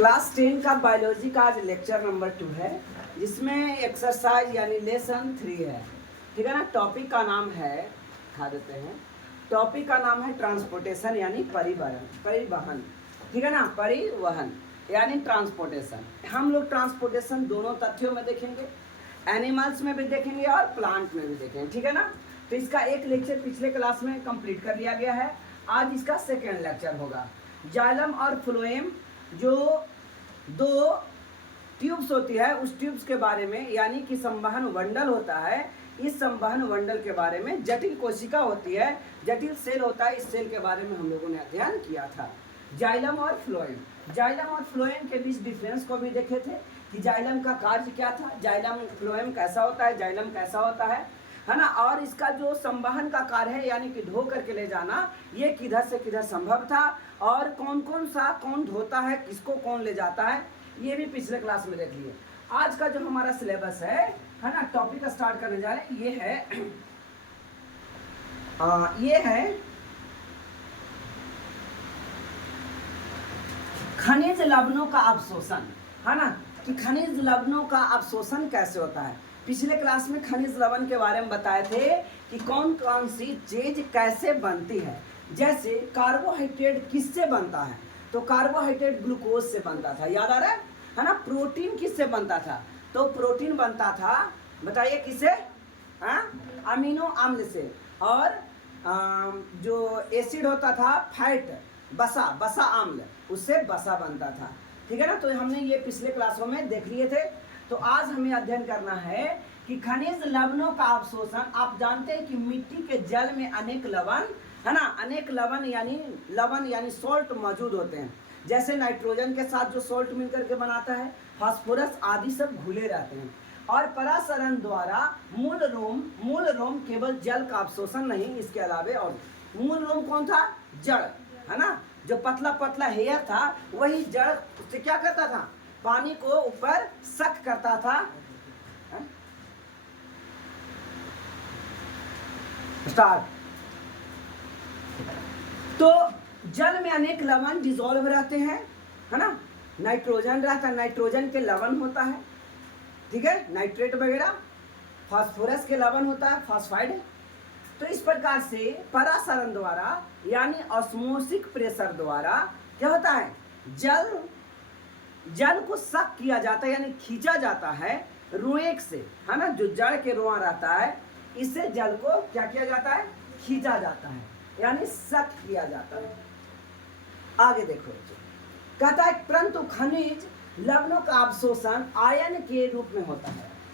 Class 10 का biology का आज लेक्चर नंबर 2 है, जिसमें एक्सरसाइज यानी लेसन 3 है। ठीक है ना। टॉपिक का नाम है, दिखा देते हैं, टॉपिक का नाम है ट्रांसपोर्टेशन यानी परिवहन। ठीक है ना। परिवहन यानी ट्रांसपोर्टेशन। हम लोग ट्रांसपोर्टेशन दोनों तथ्यों में देखेंगे, एनिमल्स में भी देखेंगे और प्लांट में भी देखेंगे। ठीक है ना। तो इसका एक लेक्चर पिछले क्लास में कंप्लीट कर लिया गया है, आज इसका सेकेंड लेक्चर होगा। जाइलम और फ्लोएम जो दो ट्यूब्स होती है, उस ट्यूब्स के बारे में, यानी कि संवहन मंडल होता है, इस संवहन मंडल के बारे में, जटिल कोशिका होती है, जटिल सेल होता है, इस सेल के बारे में हम लोगों ने अध्ययन किया था। जाइलम और फ्लोएम, जाइलम और फ्लोएम के बीच डिफरेंस को भी देखे थे कि जाइलम का कार्य क्या था, जाइलम फ्लोएम कैसा होता है, जाइलम कैसा होता है ना। और इसका जो संवहन का कार्य है यानी कि ढो करके ले जाना, ये किधर से किधर संभव था, और कौन ढोता है, किसको कौन ले जाता है, ये भी पिछले क्लास में देख लिए। आज का जो हमारा सिलेबस है ना, टॉपिक स्टार्ट करने जा रहे हैं, ये है खनिज लवणों का अवशोषण, है ना, कि खनिज लवणों का अवशोषण कैसे होता है। पिछले क्लास में खनिज लवण के बारे में बताए थे कि कौन कौन सी चीज कैसे बनती है। जैसे कार्बोहाइड्रेट किससे बनता है, तो कार्बोहाइड्रेट ग्लूकोज से बनता था, याद आ रहा है ना। प्रोटीन किससे बनता था, तो प्रोटीन बनता था, बताइए किससे, अमीनो अम्ल से। और जो एसिड होता था फैट, बसा अम्ल, उससे बसा बनता था। ठीक है ना। तो हमने ये पिछले क्लासों में देख लिए थे। तो आज हमें अध्ययन करना है कि खनिज लवणों का अवशोषण। आप जानते हैं कि मिट्टी के जल में अनेक लवण, है ना, अनेक लवण यानी सॉल्ट मौजूद होते हैं। जैसे नाइट्रोजन के साथ जो सॉल्ट मिलकर के बनाता है, फास्फोरस आदि सब घुले रहते हैं। और परासरण द्वारा मूल रोम केवल जल का अवशोषण नहीं, इसके अलावे और मूल रोम कौन था, जड़, है ना। जो पतला पतला हेयर था वही जड़ उससे क्या करता था, पानी को ऊपर सक करता था। स्टार्ट। तो जल में अनेक लवण डिसॉल्व रहते हैं, है ना। नाइट्रोजन रहता है, नाइट्रोजन के लवण होता है, ठीक है, नाइट्रेट वगैरह। फास्फोरस के लवण होता है, फास्फाइड। तो इस प्रकार से परासरण द्वारा यानी ऑस्मोसिक प्रेशर द्वारा क्या होता है, जल को सक किया जाता है यानी खींचा जाता है रुएक से, है ना। जो जड़ के रुआ रहता है, इससे जल को क्या किया जाता है, खींचा जाता है यानी सक किया जाता है। आगे देखो, कहता है परंतु खनिज लवणों का अवशोषण आयन के रूप में होता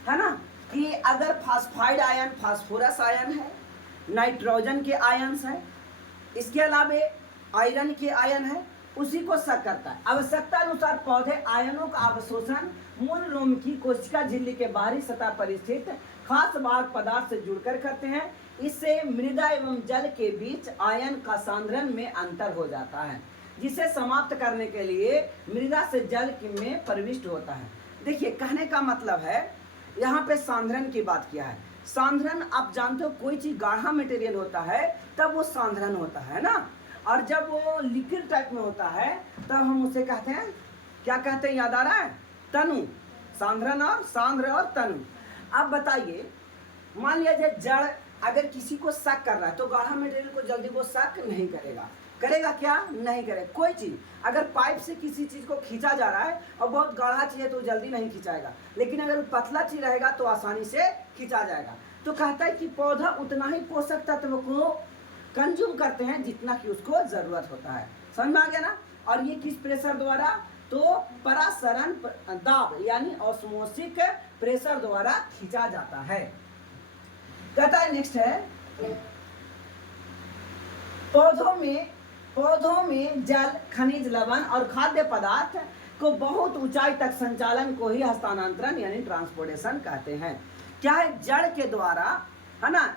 है ना। कि अगर फास्फाइड आयन, फास्फोरस आयन है, नाइट्रोजन के आयन्स है, इसके अलावे आयरन के आयन है, उसी को सक करता है। आवश्यकता अनुसार पौधे आयनों का अवशोषण मूल रोम की कोशिका झिल्ली के बाहरी सतह पर स्थित खास वाहक पदार्थ से जुड़कर करते हैं। इससे मृदा एवं जल के बीच आयन का सांद्रण में अंतर हो जाता है, जिसे समाप्त करने के लिए मृदा से जल में प्रविष्ट होता है। देखिए, कहने का मतलब है, यहाँ पे सांद्रण की बात किया है। सांद्रण आप जानते हो, कोई चीज गाढ़ा मटेरियल होता है तब वो सांद्रण होता है ना, और जब वो लिक्विड टाइप में होता है तब हम उसे कहते हैं, क्या कहते हैं, याद आ रहा है, तनु। सांद्रण और सांद्र और तनु। अब बताइए, मान लिया जाए जड़ अगर किसी को सक कर रहा है तो गाढ़ा मटेरियल को जल्दी वो सक नहीं करेगा, करेगा क्या, नहीं करेगा। कोई चीज अगर पाइप से किसी चीज को खींचा जा रहा है और बहुत गाढ़ा चीज है तो जल्दी नहीं खींचाएगा, लेकिन अगर पतला चीज रहेगा तो आसानी से खींचा जाएगा। तो कहता है कि पौधा उतना ही पोषक तत्व को कंज्यूम करते हैं जितना कि उसको जरूरत होता है। समझ में आ गया ना। और ये किस प्रेशर द्वारा, तो परासरण दाब यानी ऑस्मोसिक प्रेशर द्वारा खींचा जाता है। कहता है नेक्स्ट है, पौधों में जल, खनिज लवण और खाद्य पदार्थ को बहुत ऊंचाई तक संचालन को ही हस्तांतरण यानी ट्रांसपोर्टेशन कहते हैं। क्या है, जड़ के द्वारा, है ना,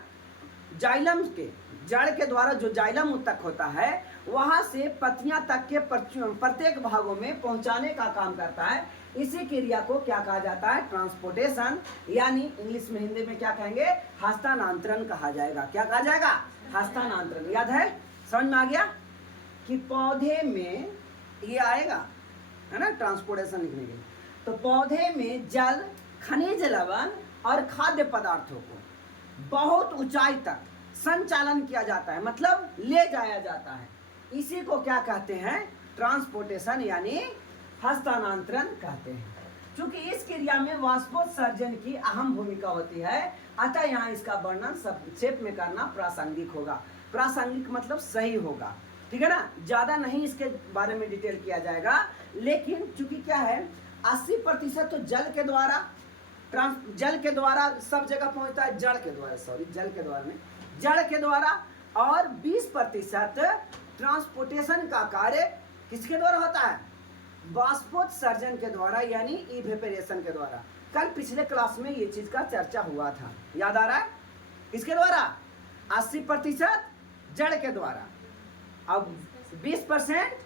जाइलम के जड़ के द्वारा जो जाइलम तक होता है, वहां से पत्तियां तक के प्रत्येक भागों में पहुंचाने का काम करता है। इसी क्रिया को क्या कहा जाता है, ट्रांसपोर्टेशन, यानी इंग्लिश में, हिंदी में क्या कहेंगे, हस्तांतरण कहा जाएगा। क्या कहा जाएगा, हस्तांतरण। याद है, समझ में आ गया कि पौधे में ये आएगा है ना, ट्रांसपोर्टेशन लिखने के लिए। तो पौधे में जल, खनिज लवण और खाद्य पदार्थों को बहुत ऊंचाई तक संचालन किया जाता है, मतलब ले जाया जाता है। इसी को क्या कहते हैं? ट्रांसपोर्टेशन यानी हस्तांतरण कहते हैं। क्योंकि इस क्रिया में वाष्पोत्सर्जन की अहम भूमिका होती है, अतः यहाँ इसका वर्णन संक्षेप में करना प्रासंगिक होगा। प्रासंगिक मतलब सही होगा, ठीक है ना, ज्यादा नहीं इसके बारे में डिटेल किया जाएगा। लेकिन चूंकि क्या है, 80% तो जल के द्वारा, जल के द्वारा सब जगह पहुंचता है, जड़ के द्वारा, सॉरी जल के द्वारा नहीं, जड़ के द्वारा, और 20% ट्रांसपोर्टेशन का कार्य किसके द्वारा होता है? वाष्पोत्सर्जन के द्वारा, यानी इवेपोरेशन के द्वारा। कल पिछले क्लास में ये चीज का चर्चा हुआ था, याद आ रहा है? किसके द्वारा? 80% जड़ के द्वारा, अब 20%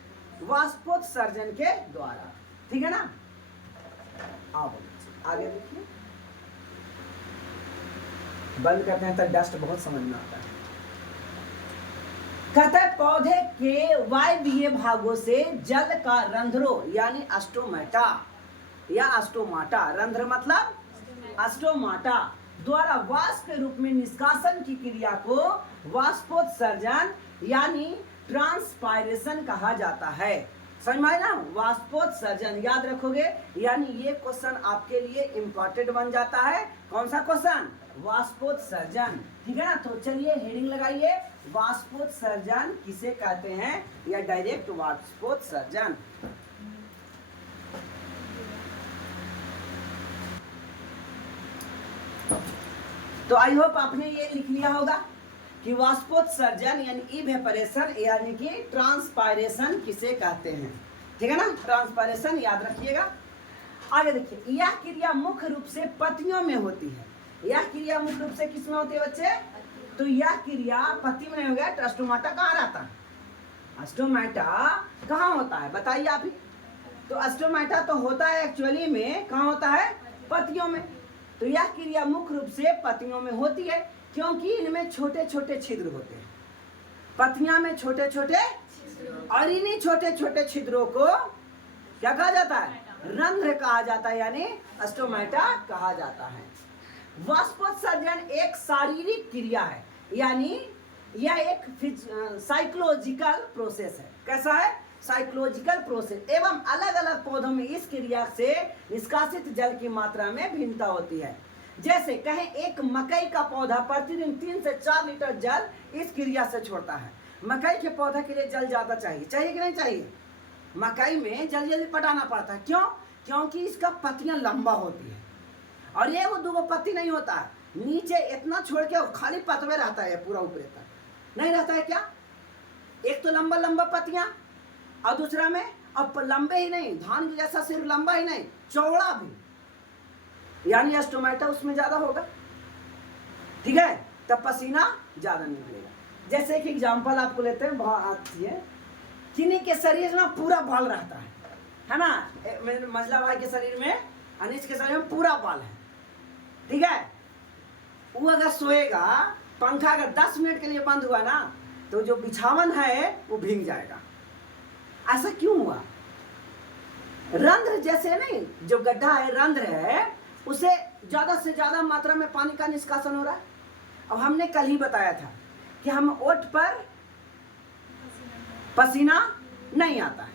वाष्पोत्सर्जन के द्वारा, ठीक है ना। आओ आगे देखिए, बंद करते हैं तो डस्ट बहुत समझ में आता है। कहता है पौधे के वायवीय भागों से जल का रंध्रों यानी अस्टोमेटा या अस्टोमाटा, रंध्र मतलब अस्टोमाटा, द्वारा वाष्प के रूप में निष्कासन की क्रिया को वाष्पोत्सर्जन यानी ट्रांसपायरेशन कहा जाता है। समझ में आया ना? वाष्पोत्सर्जन याद रखोगे, यानी ये क्वेश्चन आपके लिए इंपॉर्टेंट बन जाता है। कौन सा क्वेश्चन? वाष्पोत्सर्जन, ठीक है ना। तो चलिए हेडिंग लगाइए, वाष्पोत्सर्जन किसे कहते हैं, या डायरेक्ट वाष्पोत्सर्जन। तो आई होप आपने ये लिख लिया होगा कि वाष्पोत्सर्जन यानी इवेपोरेशन यानी कि ट्रांसपायरेशन किसे कहते हैं, ठीक है ना। ट्रांसपायरेशन याद रखिएगा। आगे देखिए, यह क्रिया मुख्य रूप से पत्तियों में होती है। यह क्रिया मुख्य रूप से किसमें होती है बच्चे? तो यह क्रिया पत्ती में नहीं हो गया, अस्टोमाटा कहाँ रहता है? अस्टोमाटा कहाँ होता है बताइए आप ही। तो अस्टोमाटा तो होता है एक्चुअली में कहाँ होता है? पत्तियों में। तो यह क्रिया मुख्य रूप से पत्तियों में होती है, क्योंकि इनमें छोटे छोटे छिद्र होते हैं। पत्तियां में छोटे छोटे, और इन्हीं छोटे छोटे छिद्रों को क्या कहा जाता है? रंध्र कहा जाता है, यानी अस्टोमाटा कहा जाता है। वाष्पोत्सर्जन एक शारीरिक क्रिया है, यानी यह एक साइकोलॉजिकल प्रोसेस है। कैसा है? Psychological process. एवं अलग अलग पौधों में इस क्रिया से निष्कासित जल की मात्रा में भिन्नता होती है। जैसे कहें एक मकई का पौधा प्रतिदिन 3 से 4 लीटर जल इस क्रिया से छोड़ता है। मकई के पौधा के लिए जल ज्यादा चाहिए, चाहिए कि नहीं चाहिए? मकई में जल्दी जल्दी पटाना पड़ता है, क्यों? क्योंकि इसका पत्तियां लंबा होती है, और ये वो 2 पत्ती नहीं होता है, नीचे इतना छोड़ के खाली पतवे रहता है, पूरा ऊपर तक नहीं रहता है। क्या? एक तो लंबा लंबा पत्तियां, और दूसरा में अब लंबे ही नहीं, धान की जैसा सिर्फ लंबा ही नहीं, चौड़ा भी, यानी अस्टोमाटा उसमें ज्यादा होगा, ठीक है। तब पसीना ज्यादा निकलेगा। जैसे एक एग्जांपल आपको लेते हैं, आती है, किन्हीं के शरीर में पूरा बाल रहता है ना। मेरे मजला भाई के शरीर में, अनिश के शरीर में पूरा बाल है, ठीक है। वो अगर सोएगा, पंखा अगर 10 मिनट के लिए बंद हुआ ना, तो जो बिछावन है वो भीग जाएगा। ऐसा क्यों हुआ? रंध्र जैसे नहीं, जो गड्ढा है, रंध्र है, उसे ज्यादा से ज्यादा मात्रा में पानी का निष्कासन हो रहा है। अब हमने कल ही बताया था कि हम ओठ पर पसीना नहीं आता है,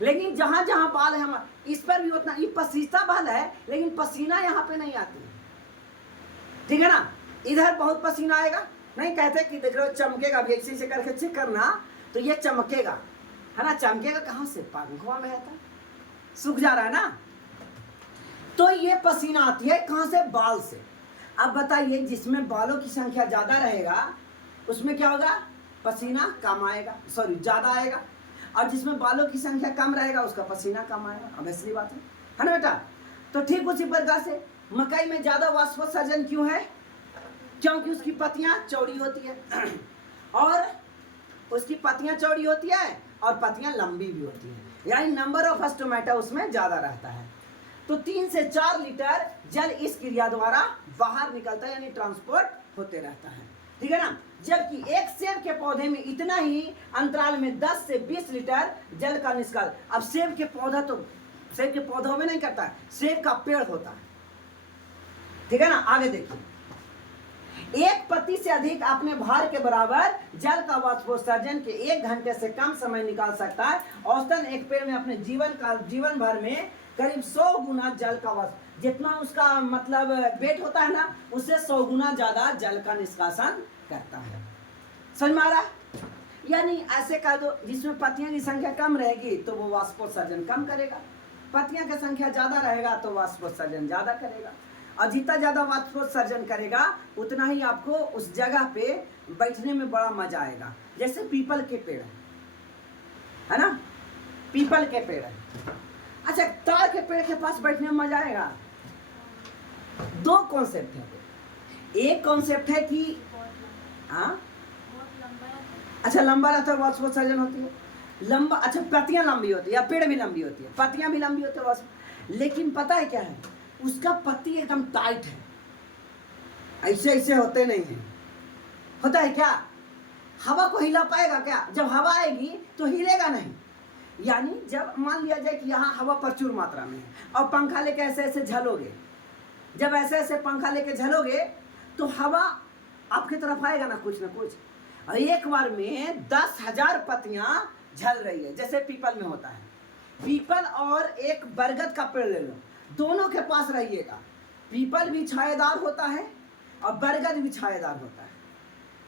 लेकिन जहां जहां बाल है हम इस पर भी उतना, ये पसीना बाल है, लेकिन पसीना यहाँ पे नहीं आती है, ठीक है ना। इधर बहुत पसीना आएगा, नहीं कहते कि देख रहे हो चमकेगा भी, ऐसे से करके चेक करना, तो ये चमकेगा, है ना। चमकेगा कहाँ से? पंखुआ में रहता है, सूख जा रहा है ना, तो ये पसीना आती है कहाँ से? बाल से। अब बताइए, जिसमें बालों की संख्या ज्यादा रहेगा उसमें क्या होगा? पसीना कम आएगा, सॉरी ज्यादा आएगा, और जिसमें बालों की संख्या कम रहेगा उसका पसीना कम आएगा। अब असली बात है ना बेटा। तो ठीक उसी प्रकार से मकई में ज्यादा वाष्पोत्सर्जन क्यों है? क्योंकि उसकी पत्तियां चौड़ी होती है, और उसकी पत्तियां चौड़ी होती है और पत्तियां लंबी भी होती है, यानी नंबर ऑफ अस्टोमेटा उसमें ज्यादा रहता है। तो 3 से 4 लीटर जल इस क्रिया द्वारा बाहर निकलता है, यानी ट्रांसपोर्ट होते रहता है, ठीक है ना। जबकि एक सेब के पौधे में इतना ही अंतराल में 10 से 20 लीटर जल का निष्कासन। अब सेब के पौधों में नहीं करता है, सेब का पेड़ होता है, ठीक है ना। आगे देखिए, एक पत्ती से अधिक अपने भार के बराबर जल का वाष्पोत्सर्जन के 1 घंटे से कम समय निकाल सकता है। औसतन एक पेड़ में अपने जीवन भर में करीब 100 गुना जल का वाष्प, जितना उसका मतलब वेट होता है ना, उससे 100 गुना ज्यादा जल का निष्कासन करता है। समझ में आ रहा है? यानी ऐसे कह दो, जिसमें पत्तियों की संख्या कम रहेगी तो वो वाष्पोत्सर्जन कम करेगा, पत्तियों की संख्या ज्यादा रहेगा तो वाष्पोत्सर्जन ज्यादा करेगा। और जितना ज्यादा वाष्पोत्सर्जन करेगा उतना ही आपको उस जगह पे बैठने में बड़ा मजा आएगा। जैसे पीपल के पेड़ है ना, पीपल के पेड़ है। अच्छा, ताड़ के पेड़ के पास बैठने में मजा आएगा। 2 कॉन्सेप्ट है। एक कॉन्सेप्ट है कि अच्छा लंबा रहता है, वाष्पोत्सर्जन होती है लंबा। अच्छा, पत्तियां लंबी होती है या पेड़ भी लंबी होती है, पत्तियां भी लंबी होती है, लेकिन पता है क्या है, उसका पत्ती एकदम टाइट है, ऐसे होते नहीं है। होता है क्या, हवा को हिला पाएगा क्या? जब हवा आएगी तो हिलेगा नहीं। यानी जब मान लिया जाए कि यहाँ हवा प्रचुर मात्रा में है और पंखा लेके ऐसे झलोगे, जब ऐसे पंखा लेके झलोगे तो हवा आपकी तरफ आएगा ना कुछ। और एक बार में 10,000 पत्तियां झल रही है, जैसे पीपल में होता है। पीपल और एक बरगद का पेड़ ले लो, दोनों के पास रहिएगा। पीपल भी छायादार होता है और बरगद भी छायादार होता है।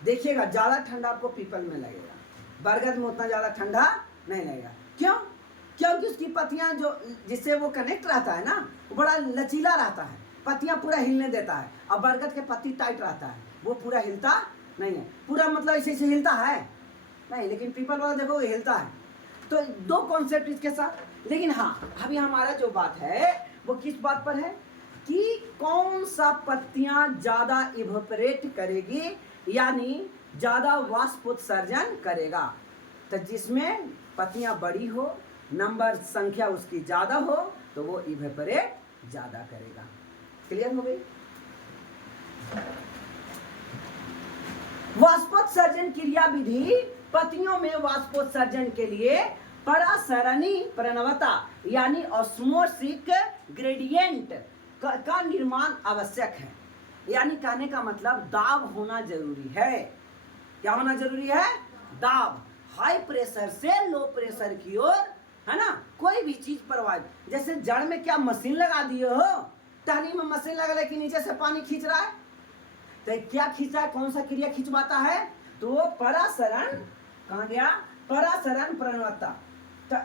देखिएगा ज्यादा ठंडा आपको पीपल में लगेगा, बरगद में उतना ज्यादा ठंडा नहीं लगेगा। क्यों? क्योंकि उसकी पत्तियां जो जिससे वो कनेक्ट रहता है ना, वो बड़ा लचीला रहता है, पत्तियां पूरा हिलने देता है। और बरगद के पत्ती टाइट रहता है, वो पूरा हिलता नहीं है। पूरा मतलब ऐसे हिलता है नहीं, लेकिन पीपल वाला देखो हिलता है। तो 2 कॉन्सेप्ट इसके साथ। लेकिन हाँ, अभी हमारा जो बात है वो किस बात पर है कि कौन सा पत्तियां ज्यादा इवेपोरेट करेगी, यानी ज्यादा वाष्पोत्सर्जन करेगा। तो जिसमें पत्तियां बड़ी हो, नंबर संख्या उसकी ज्यादा हो, तो वो इवेपोरेट ज्यादा करेगा। क्लियर हो गई? वाष्पोत्सर्जन क्रिया विधि पत्तियों में वाष्पोत्सर्जन के लिए परासरणी प्रणवता यानी ऑस्मोसिक ग्रेडियंट का निर्माण आवश्यक है। यानी कहने का मतलब दाब होना जरूरी है। क्या होना जरूरी है? दाब। हाई प्रेशर से लो प्रेशर की ओर, है ना, कोई भी चीज परवाह। जैसे जड़ में क्या मशीन लगा दिए हो, टहनी में मशीन लगा कि नीचे से पानी खींच रहा है, तो क्या खींच रहा है, कौन सा क्रिया खिंचवाता है? तो वो परासरण, कहाँ गया, परासरण प्रणवता। तो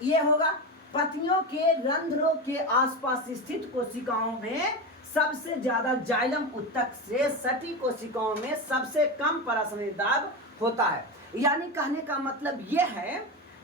ये होगा पत्तियों के रंध्रों के आसपास स्थित कोशिकाओं में सबसे ज्यादा जाइलम उत्तक से सटी कोशिकाओं में सबसे कम परासरणी दाब होता है। यानी कहने का मतलब ये है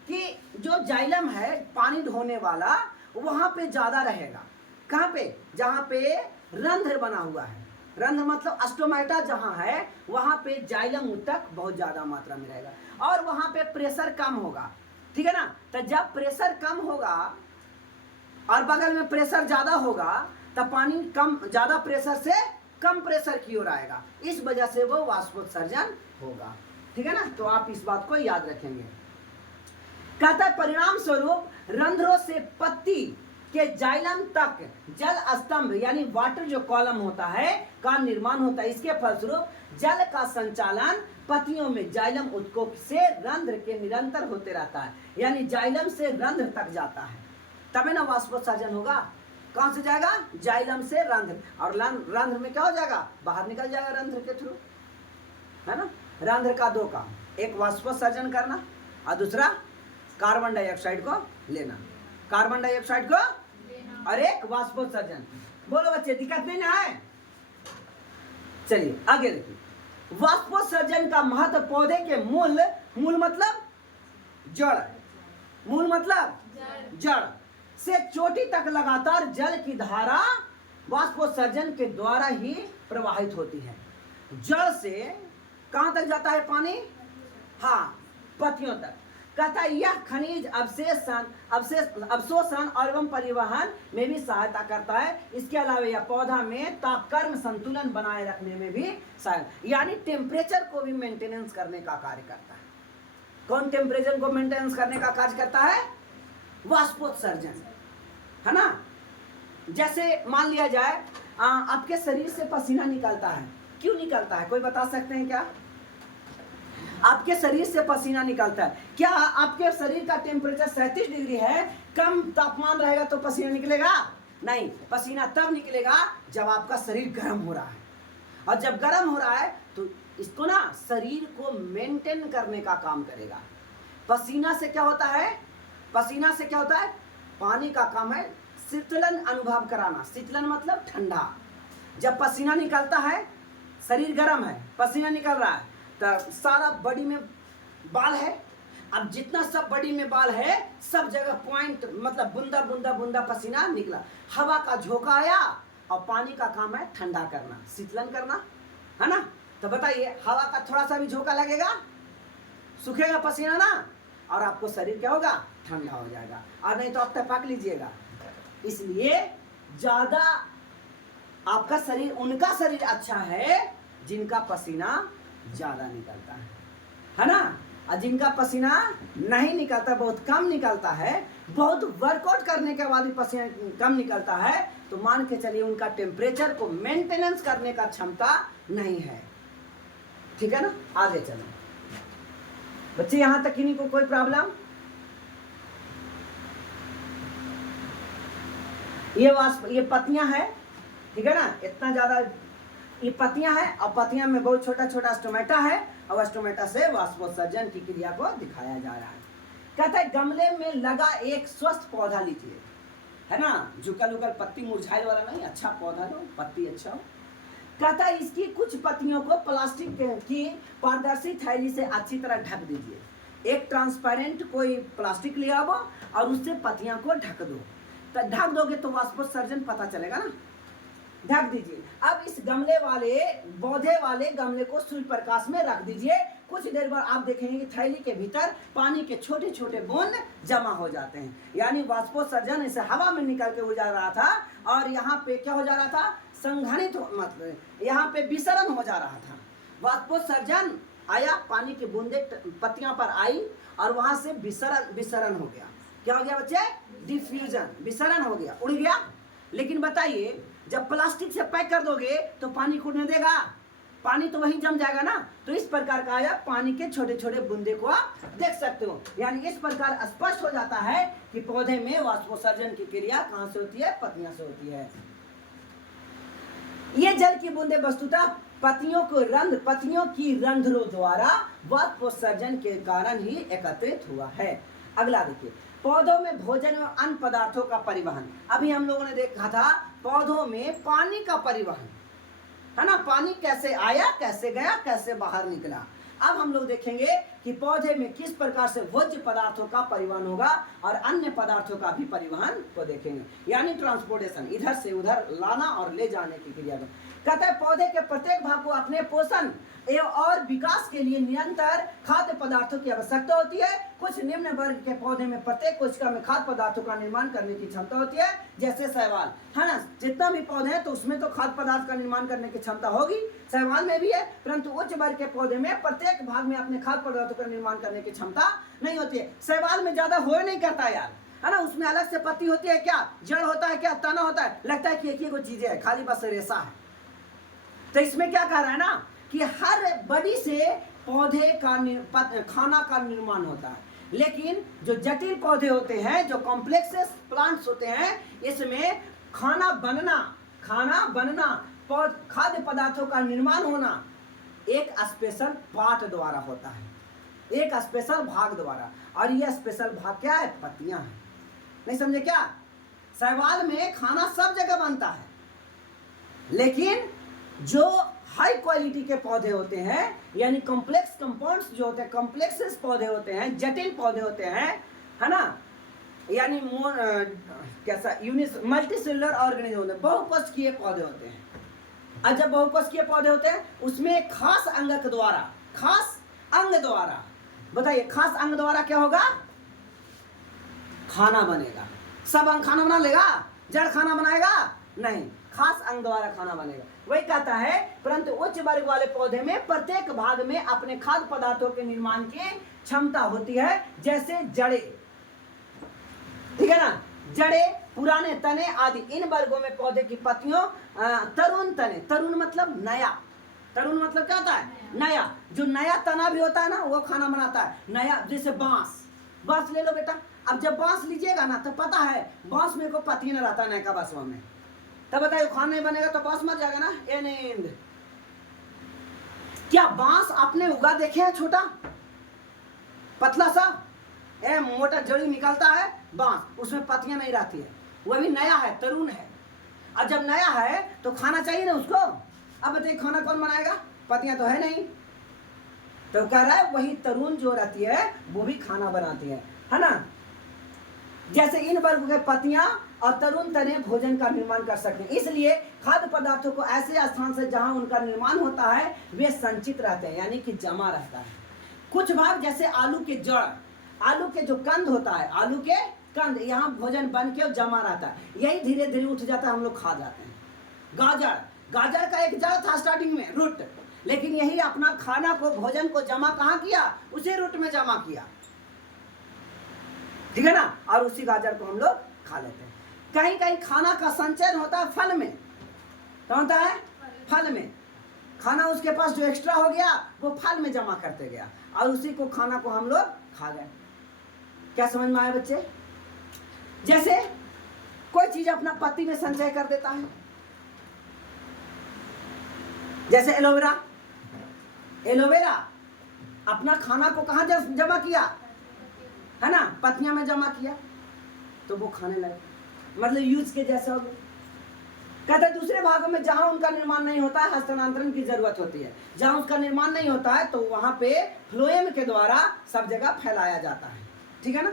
कि जो जाइलम है पानी ढोने वाला, वहां पे ज्यादा रहेगा। कहाँ पे? जहां पे रंध्र बना हुआ है। रंध्र मतलब अस्टोमाटा जहां है, वहां पे जाइलम उत्तक बहुत ज्यादा मात्रा में रहेगा और वहां पे प्रेशर कम होगा। ठीक है ना? तो जब प्रेशर कम होगा और बगल में प्रेशर ज्यादा होगा, तब पानी कम, ज्यादा प्रेशर से कम प्रेशर की ओर आएगा, इस वजह से वो वाष्पोत्सर्जन होगा। ठीक है ना? तो आप इस बात को याद रखेंगे। कहता है परिणाम स्वरूप रंध्रों से पत्ती के जाइलम तक जल स्तंभ यानी वाटर जो कॉलम होता है का निर्माण होता है। इसके फलस्वरूप जल का संचालन पत्तियों में जाइलम उत्कों से रंध्र के निरंतर होते रहता है। यानी जाइलम से रंध्र तक जाता है, तभी ना वाष्पोत्सर्जन होगा। कहां से जाएगा? जाइलम से रंध्र, और रंध्र में क्या हो जाएगा? बाहर निकल जाएगा रंध्र के थ्रू, है ना। रंध्र का 2 काम, एक वाष्पोत्सर्जन करना और दूसरा कार्बन डाइऑक्साइड को लेना। कार्बन डाइऑक्साइड को और एक वाष्पोत्सर्जन। बोलो बच्चे, दिक्कत नहीं ना है? चलिए आगे देखिए। वाष्पोत्सर्जन का महत्व पौधे के मूल मतलब जड़, मूल मतलब जड़ से चोटी तक लगातार जल की धारा वाष्पोत्सर्जन के द्वारा ही प्रवाहित होती है। जड़ से कहां तक जाता है पानी? हाँ, पत्तियों तक। कहता है यह खनिज अवशोषण और एवं परिवहन में भी सहायता करता है। इसके अलावा यह पौधा में तापक्रम संतुलन बनाए रखने में भी सहायता, यानी टेम्परेचर को भी मेंटेनेंस करने का कार्य करता है। कौन टेम्परेचर को मेंटेनेंस करने का कार्य करता है? वाष्पोत्सर्जन, है ना। जैसे मान लिया जाए आपके शरीर से पसीना निकलता है, क्यों निकलता है? कोई बता सकते हैं क्या? आपके शरीर से पसीना निकलता है, क्या आपके शरीर का टेम्परेचर 37 डिग्री है, कम तापमान रहेगा तो पसीना निकलेगा? नहीं, पसीना तब निकलेगा जब आपका शरीर गर्म हो रहा है। और जब गर्म हो रहा है तो इसको ना शरीर को मेंटेन करने का काम करेगा। पसीना से क्या होता है? पसीना से क्या होता है? पानी का काम है शीतलन अनुभव कराना। शीतलन मतलब ठंडा। जब पसीना निकलता है, शरीर गर्म है, पसीना निकल रहा है, तो सारा बॉडी में बाल है। अब जितना सब बॉडी में बाल है, सब जगह पॉइंट मतलब बूंदा बूंदा बूंदा पसीना निकला। हवा का झोंका आया और पानी का काम है ठंडा करना, शीतलन करना, है ना। तो बताइए, हवा का थोड़ा सा भी झोंका लगेगा, सूखेगा पसीना ना, और आपको शरीर क्या होगा? ठंडा हो जाएगा। और नहीं तो आप तपाक लीजिएगा। इसलिए ज्यादा आपका शरीर, उनका शरीर अच्छा है जिनका पसीना ज्यादा निकलता है ना। और जिनका पसीना नहीं निकलता, बहुत कम निकलता है, बहुत वर्कआउट करने के बाद भी पसीना कम निकलता है, तो मान के चलिए उनका टेम्परेचर को मेंटेनेंस करने का क्षमता नहीं है। ठीक है ना। आगे चलो बच्चे, यहां तक किन्हीं को कोई प्रॉब्लम? ये पत्तियां है, ठीक है ना। इतना ज्यादा ये पत्तियां हैं, और पत्तियां में बहुत छोटा छोटा स्टोमेटा है, और स्टोमेटा से वाष्पोत्सर्जन की क्रिया को दिखाया जा रहा है। कहता है गमले में लगा एक स्वस्थ पौधा लीजिए, है ना, झुकल उकल पत्ती मुरझाए वाला नहीं, अच्छा पौधा लो, पत्ती अच्छा हो। कहता है इसकी कुछ पत्तियों को प्लास्टिक की पारदर्शी थैली से अच्छी तरह ढक दीजिए। एक ट्रांसपेरेंट कोई प्लास्टिक ले आओ और उससे पत्तियां को ढक दो। तो ढक दोगे तो वाष्पोत्सर्जन पता चलेगा ना। ढक दीजिए। अब इस गमले वाले पौधे वाले गमले को सूर्य प्रकाश में रख दीजिए। कुछ देर बाद आप देखेंगे कि थैली के भीतर पानी के छोटे छोटे बूंद जमा हो जाते हैं, यानी वाष्पोत्सर्जन इसे हवा में निकल के हो जा रहा था, और यहाँ पे क्या हो जा रहा था? संघनित, मतलब यहाँ पे विसरण हो जा रहा था। वाष्पोत्सर्जन आया, पानी की बूंदे पत्तियां पर आई, और वहां से विसरण हो गया। क्या हो गया बच्चे? डिफ्यूजन, विसरण हो गया, उड़ गया। लेकिन बताइए, जब प्लास्टिक से पैक कर दोगे तो पानी उड़ने देगा? पानी तो वहीं जम जाएगा ना। तो इस प्रकार का आया, पानी के छोटे छोटे बूंदे को आप देख सकते हो। यानी इस प्रकार स्पष्ट हो जाता है कि पौधे में वाष्पोत्सर्जन की क्रिया कहां से होती है? पत्तियां से होती है। ये जल की बूंदे वस्तुतः पत्तियों की रंध्रों द्वारा वाष्पोत्सर्जन के कारण ही एकत्रित हुआ है। अगला देखिए, पौधों में भोजन और अन्य पदार्थों का परिवहन। अभी हम लोगों ने देखा था पौधों में पानी का परिवहन, है ना। पानी कैसे आया, कैसे गया, कैसे बाहर निकला। अब हम लोग देखेंगे कि पौधे में किस प्रकार से भोज्य पदार्थों का परिवहन होगा और अन्य पदार्थों का भी परिवहन को देखेंगे, यानी ट्रांसपोर्टेशन, इधर से उधर लाना और ले जाने की क्रिया को। कहते हैं पौधे के प्रत्येक भाग को अपने पोषण एवं और विकास के लिए निरंतर खाद्य पदार्थों की आवश्यकता होती है। कुछ निम्न वर्ग के पौधे में प्रत्येक कोशिका में खाद्य पदार्थों का निर्माण करने की क्षमता होती है, जैसे शैवाल, है ना। जितना भी पौधे हैं तो उसमें तो खाद्य पदार्थ का निर्माण करने की क्षमता होगी, शैवाल में भी है, परंतु उच्च वर्ग के पौधे में प्रत्येक भाग में अपने खाद्य पदार्थों का निर्माण करने की क्षमता नहीं होती है। शैवाल में ज्यादा हो नहीं करता यार, है ना। उसमें अलग से पत्ती होती है क्या, जड़ होता है क्या, तना होता है, लगता है कि एक ही को चीजें है, खाली बस रेशा है। तो इसमें क्या कह रहा है ना कि हर बड़ी से पौधे का खाना का निर्माण होता है, लेकिन जो जटिल पौधे होते हैं, जो कॉम्प्लेक्स प्लांट्स होते हैं, इसमें खाना बनना, खाद्य पदार्थों का निर्माण होना एक स्पेशल पार्ट द्वारा होता है, एक स्पेशल भाग द्वारा। और यह स्पेशल भाग क्या है? पत्तियां हैं। नहीं समझे क्या? शैवाल में खाना सब जगह बनता है, लेकिन जो हाई क्वालिटी के पौधे होते हैं, यानी कॉम्प्लेक्स कंपाउंड्स जो होते हैं, कॉम्प्लेक्सेस पौधे होते हैं, जटिल पौधे होते हैं, है ना, यानी कैसा मल्टी सेलुलर ऑर्गेनिज्म होते हैं, बहुकोशिकीय पौधे होते हैं। और जब बहुकोशिकीय पौधे होते हैं उसमें खास अंग द्वारा बताइए खास अंग द्वारा क्या होगा? खाना बनेगा। सब अंग खाना बना लेगा? जड़ खाना बनाएगा? नहीं, खास अंग द्वारा खाना बनेगा। वही कहता है परंतु उच्च वर्ग वाले पौधे में प्रत्येक भाग में अपने खाद्य पदार्थों के निर्माण की क्षमता होती है, जैसे जड़े, ठीक है ना, जड़े, पुराने तने आदि। इन वर्गों में पौधे की पत्तियों, तरुण तने, तरुण मतलब नया, तरुण मतलब क्या होता है? नया। जो नया तना भी होता है ना वो खाना बनाता है नया। जैसे बांस, बांस ले लो बेटा। अब जब बांस लीजिएगा ना तो पता है बांस में को पत्ती न रहता नया का बांसवा में, तब बताइए खाना नहीं बनेगा तो बांस मर जाएगा ना। ए नींद, क्या बांस आपने उगा देखे हैं? छोटा पतला सा मोटा जड़ी निकलता है बांस, उसमें पत्तियां नहीं रहती है, वो भी नया है, तरुण है। और जब नया है तो खाना चाहिए ना उसको। अब बताइए खाना कौन बनाएगा? पत्तियां तो है नहीं, तो कह रहा है वही तरुण जो रहती है वो भी खाना बनाती है ना। जैसे इन वर्ग के पत्तियां और तरुण तने भोजन का निर्माण कर सकते हैं, इसलिए खाद्य पदार्थों को ऐसे स्थान से जहां उनका निर्माण होता है वे संचित रहते हैं, यानी कि जमा रहता है। कुछ भाग जैसे आलू के जड़, आलू के जो कंद होता है, आलू के कंद, यहाँ भोजन बन के जमा रहता है, यही धीरे धीरे उठ जाता है, हम लोग खा जाते हैं। गाजर, गाजर का एक जड़ था स्टार्टिंग में, रूट, लेकिन यही अपना खाना को, भोजन को जमा कहाँ किया? उसी रूट में जमा किया, ठीक है ना, और उसी गाजर को हम लोग खा लेते हैं। कहीं कहीं खाना का संचयन होता है फल में, क्या होता है? फल में खाना उसके पास जो एक्स्ट्रा हो गया वो फल में जमा करते गया और उसी को खाना को हम लोग खा गए। क्या समझ में आया बच्चे? जैसे कोई चीज अपना पत्ती में संचय कर देता है, जैसे एलोवेरा, एलोवेरा अपना खाना को कहाँ जमा किया? है ना, पत्तियां में जमा किया, तो वो खाने लगे, मतलब यूज के जैसा हो गया। कहते हैं दूसरे भागों में जहां उनका निर्माण नहीं होता है हस्तांतरण की जरूरत होती है, जहां उसका निर्माण नहीं होता है तो वहां पे फ्लोएम के द्वारा सब जगह फैलाया जाता है, ठीक है ना।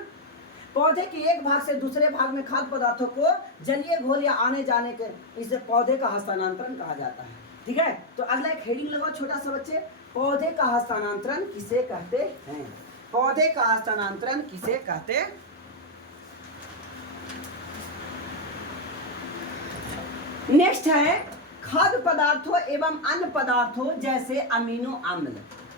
पौधे के एक भाग से दूसरे भाग में खाद्य पदार्थों को जलीय घोल या आने जाने के, इसे पौधे का हस्तांतरण कहा जाता है, ठीक है। तो अगला एक हेडिंग लगाओ छोटा सा बच्चे, पौधे का हस्तांतरण किसे कहते हैं? पौधे का हस्तांतरण किसे कहते हैं? नेक्स्ट है खाद्य पदार्थों एवं अन्य पदार्थों जैसे अमीनो अम्ल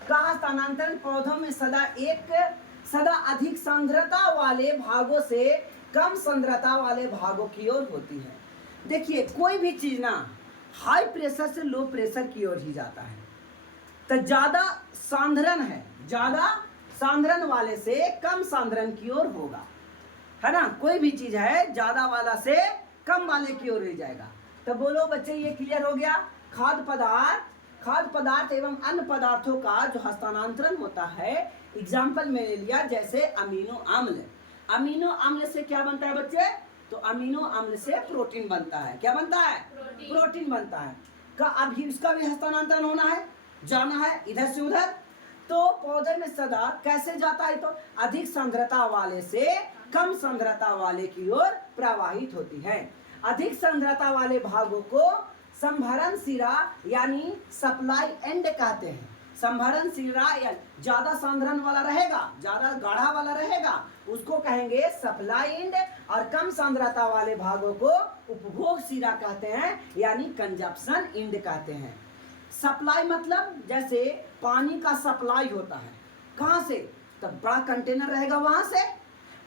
का हस्तांतरण पौधों में सदा अधिक सांद्रता वाले भागों से कम सांद्रता वाले भागों की ओर होती है। देखिए कोई भी चीज ना हाई प्रेशर से लो प्रेशर की ओर ही जाता है, तो ज्यादा सांद्रण है, ज्यादा सांद्रण वाले से कम सांद्रण की ओर होगा, है ना। कोई भी चीज है ज्यादा वाला से कम वाले की ओर ही जाएगा। तो बोलो बच्चे ये क्लियर हो गया? खाद्य पदार्थ एवं अन्य पदार्थों का जो हस्तांतरण होता है, एग्जाम्पल मैंने लिया जैसे अमीनो अम्ल। अमीनो अम्ल से क्या बनता है बच्चे? तो अमीनो अम्ल से प्रोटीन बनता है। क्या बनता है? प्रोटीन बनता है। का अभी इसका भी हस्तांतरण होना है, जाना है इधर से उधर, तो पौधे में सदा कैसे जाता है? तो अधिक सांद्रता वाले से कम सांद्रता वाले की ओर प्रवाहित होती है। अधिक सांद्रता वाले भागों को संभरण सिरा यानी सप्लाई एंड कहते हैं। संभरण सिरा या ज्यादा सांद्रण वाला रहेगा, ज्यादा गाढ़ा वाला रहेगा, उसको कहेंगे सप्लाई एंड, और कम सांद्रता वाले भागों को उपभोग सिरा कहते हैं यानी कंजप्शन एंड कहते हैं। सप्लाई मतलब जैसे पानी का सप्लाई होता है, कहाँ से? तो बड़ा कंटेनर रहेगा वहां से,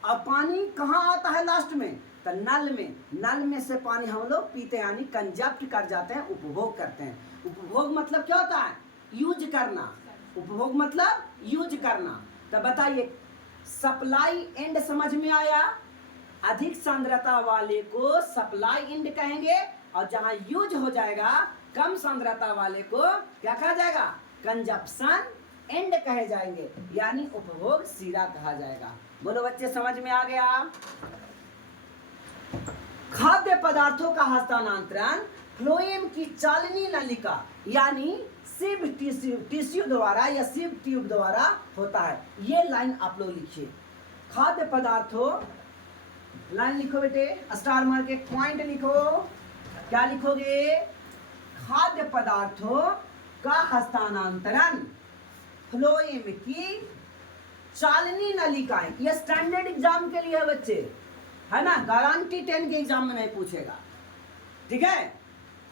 और पानी कहाँ आता है लास्ट में? तो नल में, नल में से पानी हम लोग पीते हैं यानी कंजप्ट कर जाते हैं, उपभोग करते हैं। उपभोग मतलब क्या होता है? यूज करना। उपभोग मतलब यूज करना। तो बताइए सप्लाई एंड समझ में आया? अधिक सांद्रता वाले को सप्लाई एंड कहेंगे, और जहां यूज हो जाएगा कम सांद्रता वाले को क्या कहा जाएगा? कंजप्शन एंड कहे जाएंगे, यानी उपभोग सिरा कहा जाएगा। बोलो बच्चे समझ में आ गया? खाद्य पदार्थों का हस्तांतरण फ्लोएम की चालनी नलिका यानी सिव टिश्यू द्वारा या सिव ट्यूब द्वारा होता है। ये लाइन आप लोग लिखिए। खाद्य पदार्थों, लाइन लिखो बेटे, स्टार मार के पॉइंट लिखो। क्या लिखोगे? खाद्य पदार्थों का हस्तांतरण फ्लोएम की चालनी नलिकाएं, ये स्टैंडर्ड एग्जाम के लिए है बच्चे, है ना, गारंटी 10 के एग्जाम में नहीं पूछेगा, ठीक है।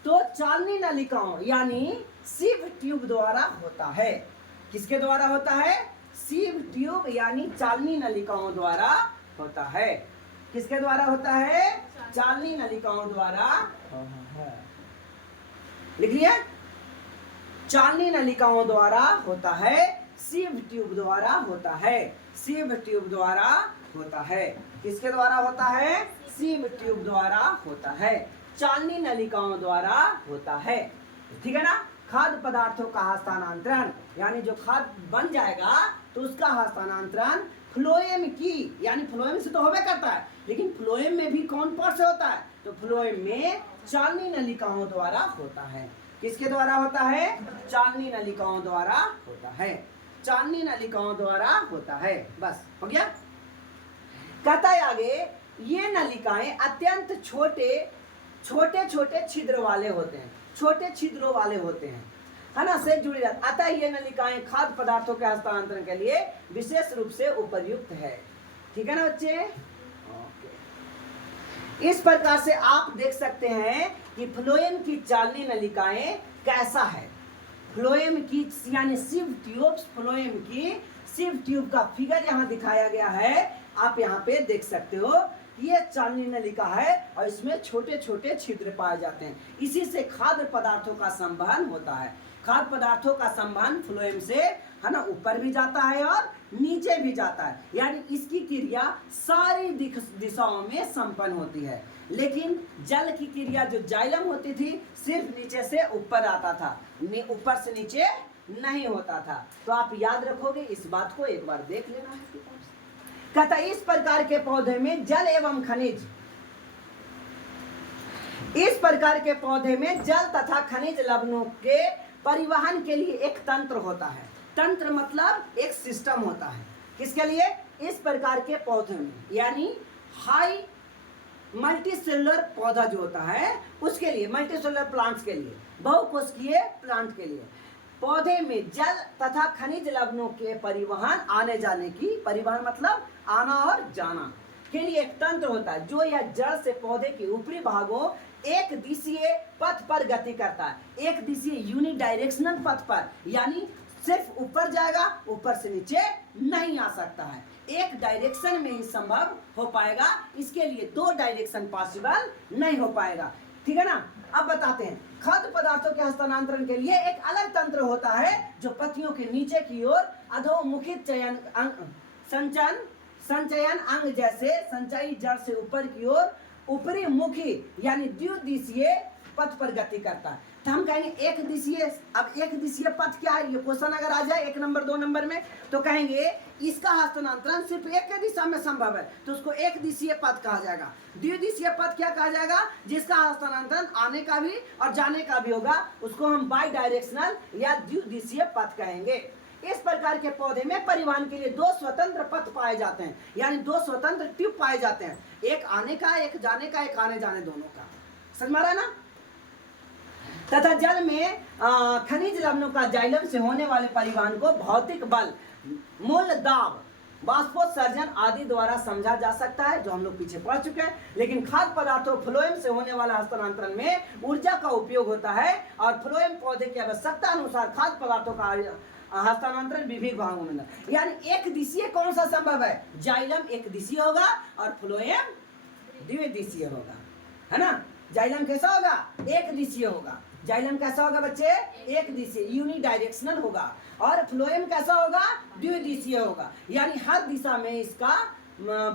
तो चालनी नलिकाओं यानी सीव ट्यूब द्वारा होता है। किसके द्वारा होता है? सीव ट्यूब यानी चालनी नलिकाओं द्वारा होता है। किसके द्वारा होता है? चालनी नलिकाओं द्वारा लिख लिया, चालनी नलिकाओं द्वारा होता है, सीव ट्यूब द्वारा होता है, सीव ट्यूब द्वारा होता है। किसके द्वारा होता है? सीव ट्यूब द्वारा होता है, चालनी नलिकाओं द्वारा होता है, ठीक है ना। खाद्य पदार्थों का हस्तांतरण यानी जो खाद्य बन जाएगा तो उसका हस्तांतरण फ्लोएम की, यानी फ्लोएम से तो होबे करता है, लेकिन फ्लोएम में भी कौन पार्ट से होता है? तो फ्लोएम में चालनी नलिकाओं द्वारा होता है। किसके द्वारा होता है? चालनी नलिकाओं द्वारा होता है, चालनी नलिकाओं द्वारा होता है। बस हो गया। कहता है आगे, ये नलिकाएं अत्यंत छोटे छोटे छोटे छिद्र वाले होते हैं, छोटे छिद्रों वाले होते हैं, है ना, से जुड़ी रहती। अतः ये नलिकाएं खाद्य पदार्थों के हस्तांतरण के लिए विशेष रूप से उपयुक्त है, ठीक है ना बच्चे। ओके, इस प्रकार से आप देख सकते हैं कि फ्लोएम की चालनी नलिकाएं कैसा है। फ्लोएम की यानी सीव ट्यूब, फ्लोएम की सीव ट्यूब का फिगर यहाँ दिखाया गया है, आप यहाँ पे देख सकते हो। ये चालनी नलिका है और इसमें छोटे छोटे छिद्र पाए जाते हैं, इसी से खाद्य पदार्थों का संवहन होता है। खाद्य पदार्थों का संवहन फ्लोएम से, है ना, ऊपर भी जाता है और नीचे भी जाता है, यानी इसकी क्रिया सारी दिशाओं में संपन्न होती है। लेकिन जल की क्रिया जो जाइलम होती थी सिर्फ नीचे से ऊपर आता था, ऊपर से नीचे नहीं होता था। तो आप याद रखोगे, इस बात को एक बार देख लेना है। कहता इस प्रकार के पौधे में जल एवं खनिज, इस प्रकार के पौधे में जल तथा खनिज लवणों के परिवहन के लिए एक तंत्र होता है। तंत्र मतलब एक सिस्टम होता है। किसके लिए? इस प्रकार के पौधे में, यानी हाई मल्टीसेलुलर पौधा जो होता है उसके लिए, मल्टीसेलुलर प्लांट्स के लिए, बहुकोशिकीय प्लांट के लिए पौधे में जल तथा खनिज लवणों के परिवहन, आने जाने की, परिवहन मतलब आना और जाना के लिए एक तंत्र होता है, जो यह जड़ से पौधे के ऊपरी भागों एक दिशीय पथ पर गति करता है। एक दिशीय यूनिडायरेक्शनल पथ पर, यानी सिर्फ ऊपर जाएगा, ऊपर से नीचे नहीं आ सकता है, एक डायरेक्शन में ही संभव हो पाएगा। इसके लिए दो डायरेक्शन पॉसिबल नहीं हो पाएगा, ठीक है ना। अब बताते हैं, खाद्य पदार्थों के हस्तांतरण के लिए एक अलग तंत्र होता है जो पत्तियों के नीचे की ओर अधोमुखित संचयन अंग जैसे संचयी जड़ से ऊपर की ओर ऊपरी मुखी यानी द्विदिशीय पथ पर गति करता है। तो हम कहेंगे एक दिशीय, अब एक दिशीय पथ क्या है, ये क्वेश्चन अगर आ जाए 1 नंबर 2 नंबर में, तो कहेंगे इसका हस्तांतरण सिर्फ एक दिशा में संभव है, तो उसको एक दिशीय पथ कहा जाएगा। द्विदिशीय पथ क्या कहा जाएगा? जिसका हस्तांतरण आने का भी और जाने का भी होगा, उसको हम बाई डायरेक्शनल या द्विदिशीय पथ कहेंगे। इस प्रकार के पौधे में परिवहन के लिए दो स्वतंत्र पथ पाए जाते हैं, यानी दो स्वतंत्र ट्यूब पाए जाते हैं, एक आने का, एक जाने का, एक आने जाने दोनों का। समझ में आ रहा है ना। तथा जल में खनिज लवणों का जाइलम से होने वाले परिवहन को भौतिक बल, मूल दाब, वाष्पोत्सर्जन आदि द्वारा समझा जा सकता है, जो हम लोग पीछे पढ़ चुके हैं। लेकिन खाद्य पदार्थों फ्लोएम से होने वाला हस्तांतरण में ऊर्जा का उपयोग होता है और फ्लोएम पौधे की आवश्यकता अनुसार खाद्य पदार्थों का हस्तांतरण विभिन्न भागों में, यानी एक दिशीय कौन सा संभव है? जाइलम एक दिशीय होगा और फ्लोएम द्विदिशीय होगा, है ना। जाइलम कैसा होगा? एक दिशीय होगा। जाइलम कैसा होगा बच्चे? एक दिशीय, यूनिडायरेक्शनल होगा। और फ्लोएम कैसा होगा? द्विदिशीय होगा, यानी हर दिशा में इसका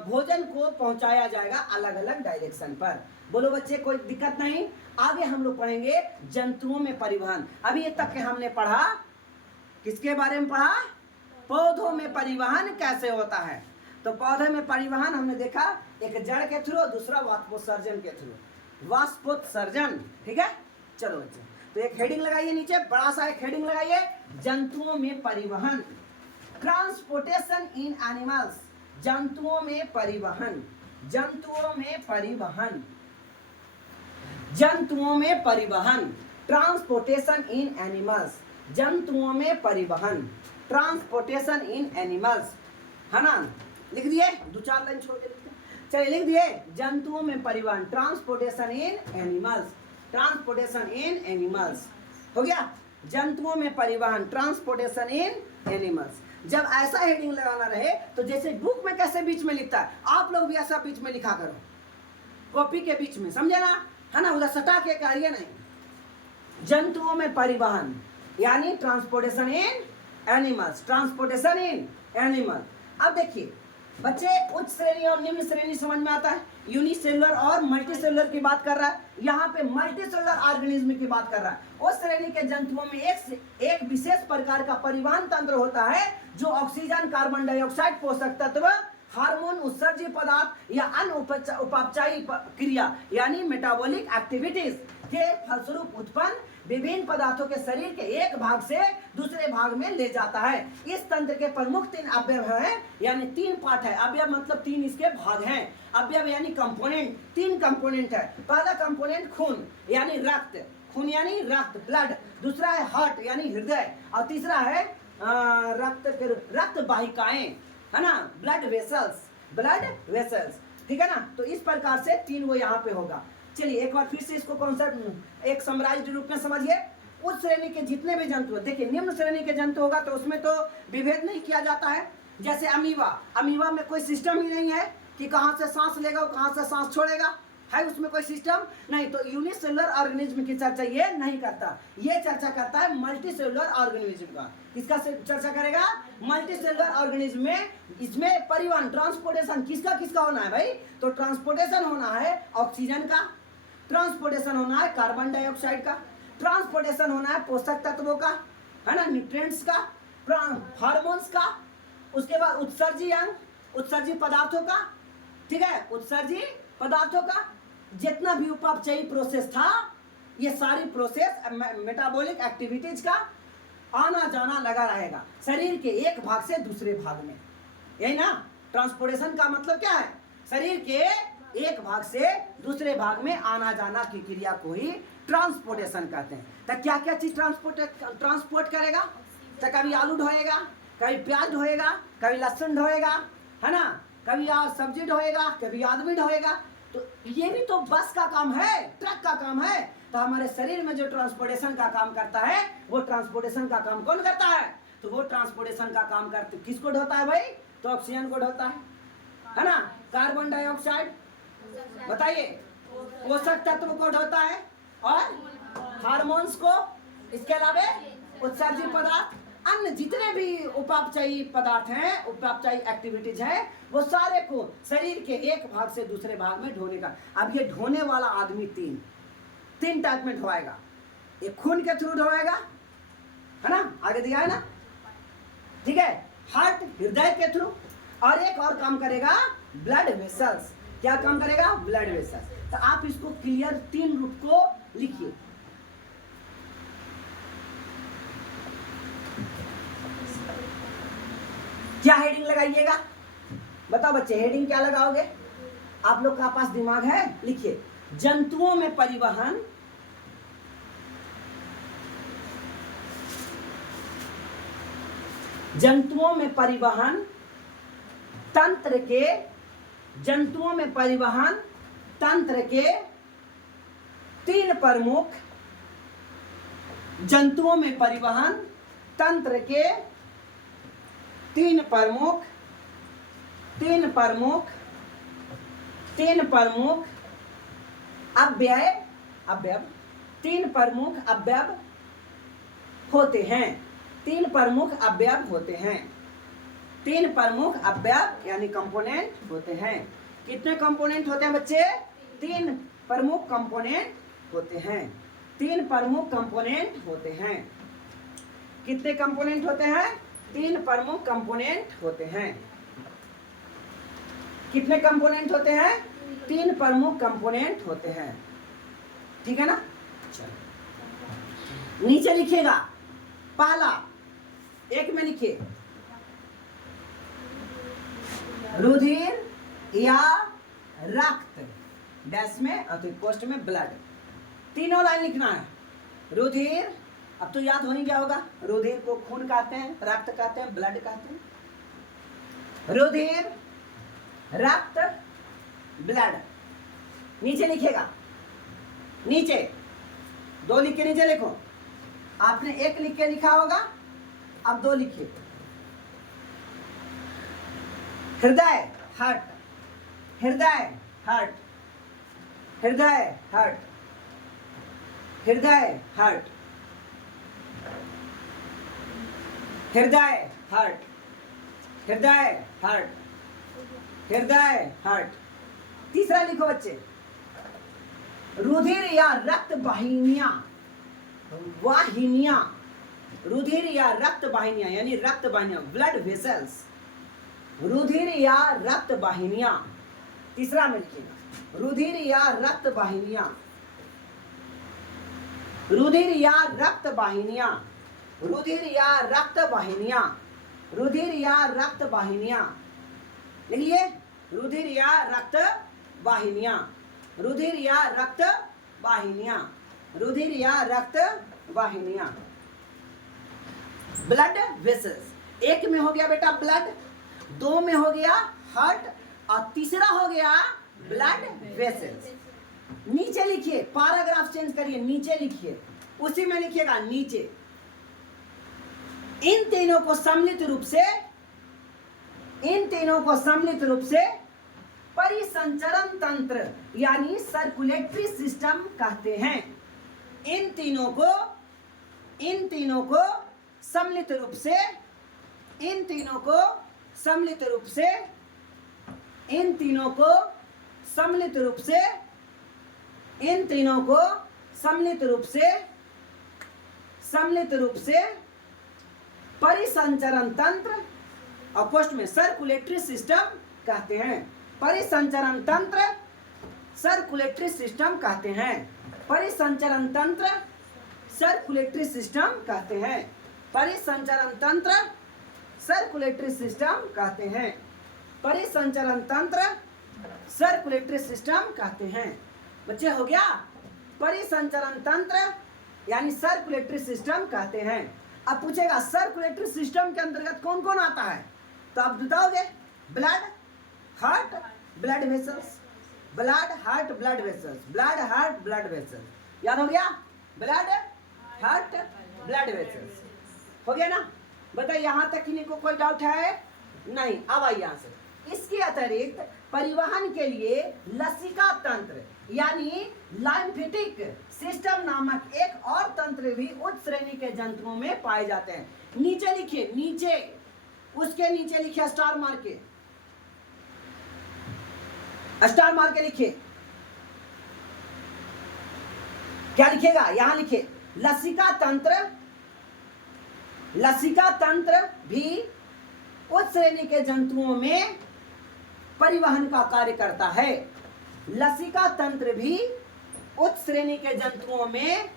भोजन को पहुंचाया जाएगा अलग अलग डायरेक्शन पर। बोलो बच्चे, कोई दिक्कत नहीं। आगे हम लोग पढ़ेंगे जंतुओं में परिवहन। अभी ये तक के हमने पढ़ा, किसके बारे में पढ़ा? पौधों में परिवहन कैसे होता है। तो पौधे में परिवहन हमने देखा, एक जड़ के थ्रू, दूसरा वाष्पोत्सर्जन के थ्रू, वाष्पोत्सर्जन, ठीक है। चलो बच्चे, तो एक हेडिंग लगाइए नीचे, बड़ा सा एक हेडिंग लगाइए, जंतुओं में परिवहन, ट्रांसपोर्टेशन इन एनिमल्स। जंतुओं में परिवहन, जंतुओं में परिवहन, जंतुओं में परिवहन, ट्रांसपोर्टेशन इन एनिमल्स। जंतुओं में परिवहन, ट्रांसपोर्टेशन इन एनिमल्स। है ना, लिख दिए, 2-4 लाइन छोड़ के लिखते हैं। चलिए लिख दिए, जंतुओं में परिवहन, ट्रांसपोर्टेशन इन एनिमल्स, ट्रांसपोर्टेशन इन एनिमल्स, हो गया। जंतुओं में परिवहन, ट्रांसपोर्टेशन इन एनिमल्स। जब ऐसा हेडिंग लगाना रहे तो जैसे बुक में कैसे बीच में लिखता है, आप लोग भी ऐसा बीच में लिखा करो, कॉपी के बीच में, समझे ना, है ना, उधर सटा के करिए नहीं। जंतुओं में परिवहन यानी transportation in animals, transportation in animal. अब देखिए बच्चे, उच्च श्रेणी और निम्न श्रेणी समझ में आता है, यूनिसेलुलर और मल्टीसेलुलर की बात कर रहा है, यहाँ पे मल्टीसेलुलर ऑर्गेनिज्म की बात कर रहा है। उस श्रेणी के जंतुओं में एक विशेष प्रकार का परिवहन तंत्र होता है जो ऑक्सीजन, कार्बन डाइऑक्साइड, पोषक तत्व, हार्मोन, उत्सर्जी पदार्थ या अन्य उपापचयी क्रिया यानी मेटाबॉलिक एक्टिविटीज के फलस्वरूप उत्पन्न विभिन्न पदार्थों के शरीर के एक भाग से दूसरे भाग में ले जाता है। इस तंत्र के प्रमुख 3 अवयव हैं, यानी 3 पार्ट है। अवयव मतलब 3 इसके भाग हैं। अवयव यानी कंपोनेंट, 3 कंपोनेंट है। पहला कंपोनेंट खून यानी रक्त, खून यानी रक्त, ब्लड। दूसरा है हार्ट यानी हृदय, और तीसरा है रक्त वाहिकाएं, है ना, ब्लड वेसल्स, ब्लड वेसल्स, ठीक है ना। तो इस प्रकार से 3 वो यहाँ पे होगा। चलिए एक बार फिर से इसको कॉन्सेप्ट एक समराइज्ड रूप में समझिए। उस श्रेणी के जितने भी जंतु, देखिए निम्न श्रेणी के जंतु होगा तो उसमें तो विभेद नहीं किया जाता है। जैसे अमीबा, अमीबा में कोई सिस्टम ही नहीं है कि कहाँ से सांस लेगा और कहाँ से सांस छोड़ेगा, है उसमें कोई सिस्टम नहीं। तो यूनिसेलुलर ऑर्गेनिज्म की चर्चा ये नहीं करता, ये चर्चा करता है मल्टीसेलुलर ऑर्गेनिज्म का। किसका चर्चा करेगा? मल्टीसेलुलर ऑर्गेनिज्म में। इसमें परिवहन, ट्रांसपोर्टेशन किसका किसका होना है भाई? तो ट्रांसपोर्टेशन होना है ऑक्सीजन का, ट्रांसपोर्टेशन होना है कार्बन डाइऑक्साइड का, ट्रांसपोर्टेशन होना है पोषक तत्वों का, है ना, न्यूट्रिएंट्स का, हार्मोन्स का, उसके बाद उत्सर्जी अंग, उत्सर्जी पदार्थों का, ठीक है, उत्सर्जी पदार्थों का। जितना भी उपापचयी प्रोसेस था, ये सारी प्रोसेस मेटाबॉलिक एक्टिविटीज का आना जाना लगा रहेगा शरीर के एक भाग से दूसरे भाग में। यही ना ट्रांसपोर्टेशन का मतलब क्या है? शरीर के एक भाग से दूसरे भाग में आना जाना की क्रिया को ही ट्रांसपोर्टेशन कहते हैं। तो क्या क्या चीज ट्रांसपोर्ट करेगा? तो कभी आलू ढोएगा, कभी प्याज ढोएगा, कभी लहसुन ढोएगा, है ना, कभी सब्जी ढोएगा, कभी आदमी ढोएगा। तो ये भी तो बस का काम है, ट्रक का काम है। तो हमारे शरीर में जो ट्रांसपोर्टेशन का काम करता है, वो ट्रांसपोर्टेशन का काम कौन करता है? तो वो ट्रांसपोर्टेशन का काम करते किसको ढोता है भाई? तो ऑक्सीजन को ढोता है ना, कार्बन डाइऑक्साइड, बताइए, पोषक तत्व को ढोता है, और हार्मोन्स को, इसके अलावा उत्सर्जी पदार्थ, अन्य जितने भी उपापचयी पदार्थ हैं, उपापचयी एक्टिविटीज हैं, वो सारे को शरीर के एक भाग से दूसरे भाग में ढोने का। अब ये ढोने वाला आदमी तीन टाइप में ढोएगा। एक खून के थ्रू ढोएगा, है ना, आगे दिया है ना, ठीक है, हार्ट, हृदय के थ्रू, और एक और काम करेगा ब्लड वेसल्स। क्या काम करेगा? Blood vessels. तो आप इसको क्लियर 3 रूप को लिखिए। क्या हेडिंग लगाइएगा? बताओ बच्चे, हेडिंग क्या लगाओगे? आप लोग का पास दिमाग है? लिखिए, जंतुओं में परिवहन, जंतुओं में परिवहन तंत्र के, जंतुओं में परिवहन तंत्र के 3 प्रमुख, जंतुओं में परिवहन तंत्र के 3 प्रमुख अवयव, 3 प्रमुख अवयव होते हैं। 3 प्रमुख अवयव होते हैं। 3 प्रमुख अवयव यानी कंपोनेंट होते हैं। कितने कंपोनेंट होते हैं बच्चे? 3 प्रमुख कंपोनेंट होते हैं। 3 प्रमुख कंपोनेंट होते हैं। कितने कंपोनेंट होते हैं? 3 प्रमुख कंपोनेंट होते हैं। कितने कंपोनेंट होते हैं? 3 प्रमुख कंपोनेंट होते हैं, ठीक है ना। चलो नीचे लिखिएगा, पहला एक में लिखिए, रुधिर या रक्त, डैश में और पोस्ट में ब्लड। तीनों लाइन लिखना है। रुधिर, अब तो याद हो ही गया होगा, रुधिर को खून कहते हैं, रक्त कहते हैं, ब्लड कहते हैं। रुधिर, रक्त, ब्लड। नीचे लिखिएगा, नीचे 2 लिख के नीचे लिखो। आपने 1 लिख के लिखा होगा, अब 2 लिखिए। हृदय, हार्ट, हृदय, हार्ट, हृदय, हार्ट, हृदय, हार्ट, हृदय, हार्ट, हृदय, हार्ट, हृदय, हार्ट। तीसरा लिखो बच्चे, रुधिर या रक्त वाहिनियां, वाहिनियां, रुधिर या रक्त वाहिनियां यानी रक्त वाहिनियां, ब्लड वेसल्स, रुधिर या रक्त वाहिनियां। तीसरा में लिखिएगा, रुधिर या रक्त वाहिनियां, रुधिर या रक्त वाहिनियां, रुधिर या रक्त वाहिनियां, रुधिर या रक्त वाहिनियां। लिखिए, रुधिर या रक्त वाहिनियां, रुधिर या रक्त वाहिनियां, रुधिर या रक्त वाहिनियां। ब्लड वेसल्स, 1 में हो गया बेटा ब्लड, 2 में हो गया हार्ट और तीसरा हो गया ब्लड वेसल्स। नीचे लिखिए, पैराग्राफ चेंज करिए, नीचे लिखिए, उसी में लिखिएगा नीचे। इन तीनों को सम्मिलित रूप से, इन तीनों को सम्मिलित रूप से परिसंचरण तंत्र यानी सर्कुलेटरी सिस्टम कहते हैं। इन तीनों को सम्मिलित रूप से, इन तीनों को सम्मिलित रूप से, इन तीनों को सम्मिलित रूप से, इन तीनों को सम्मिलित रूप से, सम्मिलित रूप से परिसंचरण तंत्र और पोस्ट में सर्कुलेटरी सिस्टम कहते हैं। परिसंचरण तंत्र, सर्कुलेटरी सिस्टम कहते हैं। परिसंचरण तंत्र, सर्कुलेटरी सिस्टम कहते हैं। परिसंचरण तंत्र, सर्कुलेटरी सिस्टम कहते हैं। परिसंचरण तंत्र, सर्कुलेटरी सिस्टम कहते हैं। बच्चे हो गया, परिसंचरण तंत्र यानी सर्कुलेटरी सिस्टम कहते हैं। अब पूछेगा सर्कुलेटरी सिस्टम के अंतर्गत कौन कौन आता है, तो आप बताओगे blood, heart, blood vessels, blood, heart, blood vessels, blood, heart, blood vessels. याद हो गया, ब्लड, हार्ट, ब्लड वेसल्स। हो गया ना? बताइए, यहाँ तक किसी को कोई डाउट है? नहीं। अब आइए यहाँ से, इसके अतिरिक्त परिवहन के लिए लसिका तंत्र यानी लाइम्फेटिक सिस्टम नामक एक और तंत्र भी उच्च श्रेणी के जंतुओं में पाए जाते हैं। नीचे लिखिए, नीचे, उसके नीचे लिखिए स्टार मार के, स्टार मार के लिखिए। क्या लिखिएगा? यहां लिखिए लसिका तंत्र। लसिका तंत्र भी उच्च श्रेणी के जंतुओं में परिवहन का कार्य करता है। लसिका तंत्र भी उच्च श्रेणी के जंतुओं में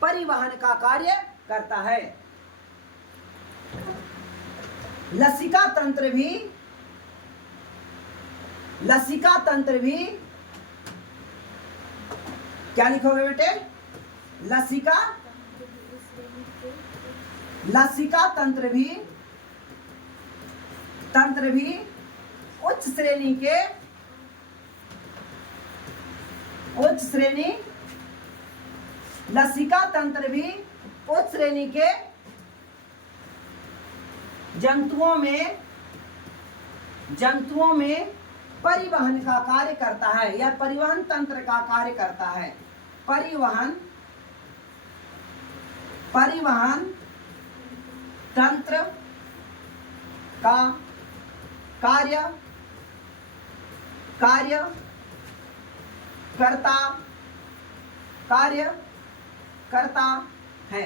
परिवहन का कार्य करता है। लसिका तंत्र भी, लसिका तंत्र भी, क्या लिखोगे बेटे? लसिका, लसिका तंत्र भी, तंत्र भी उच्च श्रेणी के, उच्च श्रेणी, लसिका तंत्र भी उच्च श्रेणी के जंतुओं में, जंतुओं में परिवहन का कार्य करता है या परिवहन तंत्र का कार्य करता है। परिवहन, परिवहन तंत्र का कार्य, कार्य करता, कार्य करता है,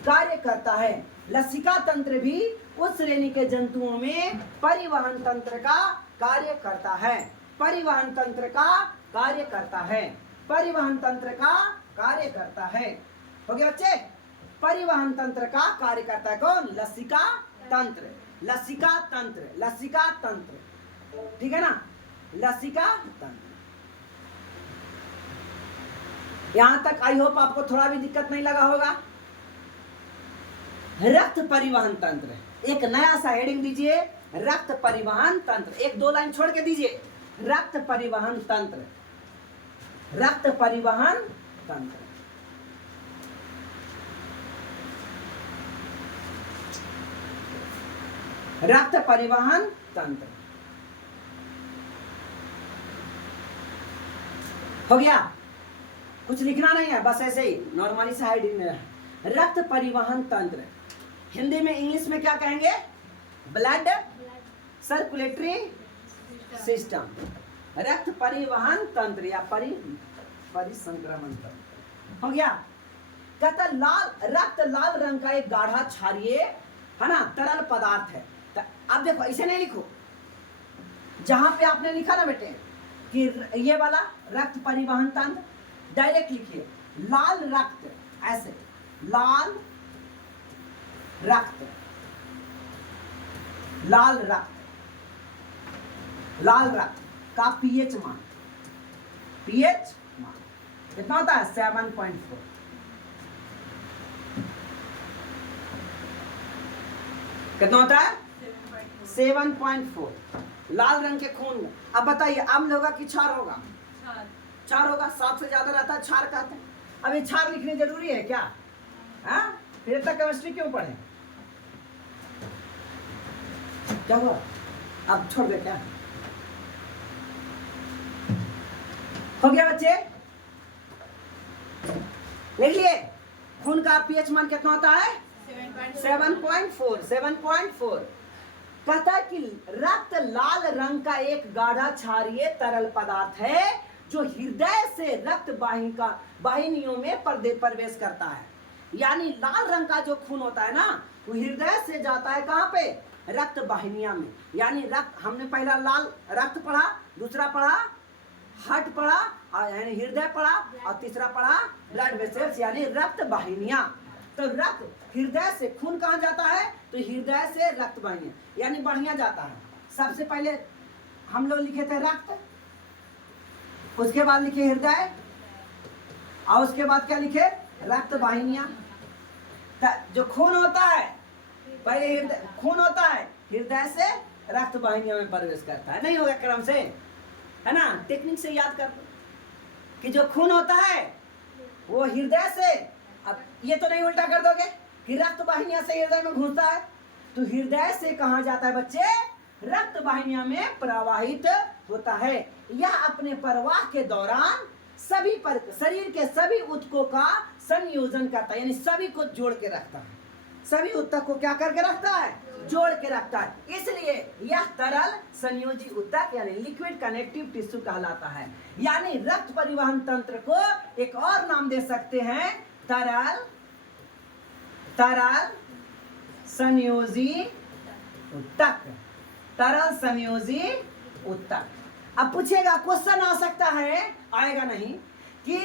कार्य करता है। लसिका तंत्र भी उस श्रेणी के जंतुओं में परिवहन तंत्र का कार्य करता है। परिवहन तंत्र का कार्य करता है। परिवहन तंत्र का कार्य करता है। हो गया बच्चे? परिवहन तंत्र का कार्य करता है कौन? लसिका तंत्र। लसिका तंत्र, लसिका तंत्र, ठीक है ना? लसिका तंत्र। यहां तक आई होप आपको थोड़ा भी दिक्कत नहीं लगा होगा। रक्त परिवहन तंत्र, एक नया सा हेडिंग दीजिए, रक्त परिवहन तंत्र, एक दो लाइन छोड़ के दीजिए। रक्त परिवहन तंत्र, रक्त परिवहन तंत्र। रक्त परिवहन तंत्र हो गया। कुछ लिखना नहीं है, बस ऐसे ही नॉर्मली से हेडिंग में। रक्त परिवहन तंत्र हिंदी में, इंग्लिश में क्या कहेंगे? Blood circulatory system. रक्त परिवहन तंत्र या परिसंक्रमण तंत्र हो गया। कहता लाल रक्त लाल रंग का एक गाढ़ा क्षारीय है ना तरल पदार्थ है। तो अब देखो ऐसे नहीं लिखो, जहां पे आपने लिखा ना बेटे कि ये वाला रक्त परिवहन तंत्र, डायरेक्ट लिखिए लाल रक्त, ऐसे लाल रक्त, लाल रक्त, लाल रक्त का पीएच मान, पीएच मान कितना होता है? 7.4। कितना होता है? 7.4। लाल रंग के खून में। अब बताइए अम्ल होगा कि क्षार होगा? क्षार होगा। 7 से ज्यादा रहता है क्षार कहते हैं। अब ये क्षार लिखने जरूरी है क्या? हाँ, फिर तक केमिस्ट्री क्यों पढ़े? क्या हुआ? अब छोड़ दे क्या? हो गया बच्चे? लिख लिए? खून का पीएच मान कितना होता है? 7.4। 7.4 कहता है कि रक्त लाल रंग का एक गाढ़ा क्षारीय तरल पदार्थ है जो हृदय से रक्त वाहिनियों में प्रवेश करता है। यानी लाल रंग का जो खून होता है ना, वो हृदय से जाता है कहाँ पे? रक्त वाहिनियां में। यानी रक्त, हमने पहला लाल रक्त पढ़ा, दूसरा पढ़ा हार्ट पढ़ा, यानी हृदय पढ़ा, और तीसरा पढ़ा ब्लड वेसल्स यानी रक्त वाहिनियां। तो रक्त हृदय से खून कहाँ जाता है? तो हृदय से रक्त वाहिनियां यानी बढ़िया जाता है। सबसे पहले हम लोग लिखे थे रक्त, उसके बाद लिखे हृदय, और उसके बाद क्या लिखे? रक्त वाहिनियां। जो खून होता है पहले हृदय, खून होता है हृदय से रक्त वाहिनियों में प्रवेश करता है। नहीं होगा क्रम से, है ना? टेक्निक से याद कर कि जो खून होता है वो हृदय से, अब ये तो नहीं उल्टा कर दोगे कि रक्त वाहिनियां से हृदय में घुसता है, तो हृदय से कहाँ जाता है बच्चे? रक्त वाहिनियां में प्रवाहित होता है। यह अपने प्रवाह के दौरान सभी पर शरीर के सभी ऊतकों का संयोजन करता है, यानी सभी को जोड़ के रखता है। सभी ऊतक को क्या करके रखता है? जोड़ के रखता है। इसलिए यह तरल संयोजी ऊतक यानी लिक्विड कनेक्टिव टिश्यू कहलाता है। यानी रक्त परिवहन तंत्र को एक और नाम दे सकते हैं, तरल संयोजी ऊतक। तरल संयोजी ऊतक। अब पूछेगा, क्वेश्चन आ सकता है, आएगा नहीं, कि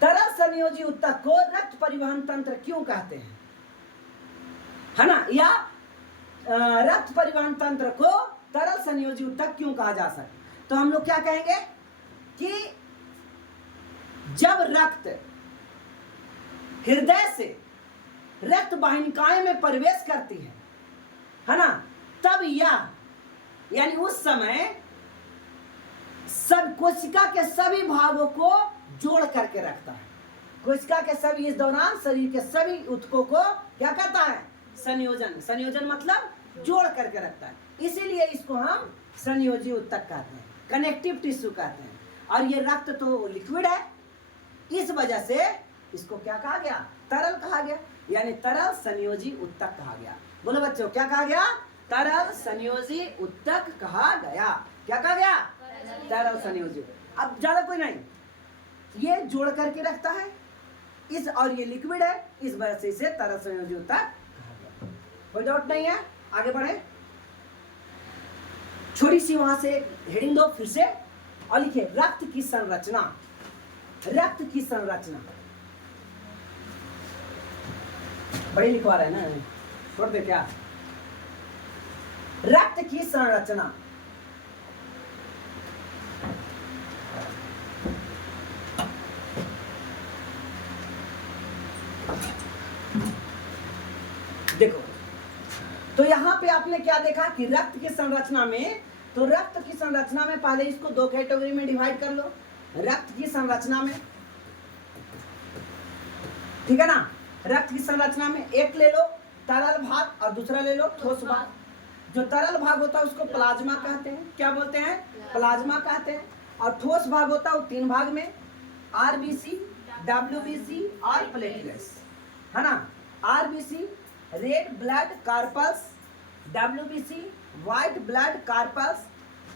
तरल संयोजी ऊतक को रक्त परिवहन तंत्र क्यों कहते हैं, है ना? या रक्त परिवहन तंत्र को तरल संयोजी ऊतक क्यों कहा जा सकता? तो हम लोग क्या कहेंगे कि जब रक्त हृदय से रक्त वाहिनिकाएं में प्रवेश करती है ना, तब यह यानी उस समय सब कोशिका के सभी भागों को जोड़ करके रखता है। कोशिका के सभी, इस दौरान शरीर के सभी ऊतकों को क्या करता है? संयोजन। संयोजन मतलब जोड़ करके रखता है। इसीलिए इसको हम संयोजी ऊतक कहते हैं, कनेक्टिव टिश्यू कहते हैं। और ये रक्त तो लिक्विड है, इस वजह से इसको क्या कहा गया? तरल कहा गया, यानी तरल संयोजी ऊतक कहा गया। बोलो बच्चों, क्या कहा गया? तरल संयोजी ऊतक कहा गया। क्या कहा गया? तरल संयोजी। अब ज्यादा कोई नहीं, ये जोड़ करके रखता है इस, और ये लिक्विड है, इस वजह से इसे तरल संयोजी ऊतक कहा गया। कोई डाउट नहीं है? आगे बढ़े। छोटी सी वहां से हेडिंग दो फिर से, और लिखिए रक्त की संरचना। रक्त की संरचना बड़ी लिखवा रहे हैं ना, छोड़ दे क्या? रक्त की संरचना। देखो तो यहां पे पे आपने क्या देखा कि रक्त की संरचना में, तो रक्त की संरचना में पहले इसको दो कैटेगरी में डिवाइड कर लो। रक्त की संरचना में, ठीक है ना, रक्त की संरचना में एक ले लो तरल भाग और दूसरा ले लो ठोस भाग। जो तरल भाग होता है उसको प्लाज्मा कहते हैं। क्या बोलते हैं? प्लाज्मा कहते हैं। और ठोस भाग होता है वो तीन भाग में, आरबीसी, डब्ल्यूबीसी और प्लेटलेट्स, है ना। RBC red blood carpals, WBC white blood carpals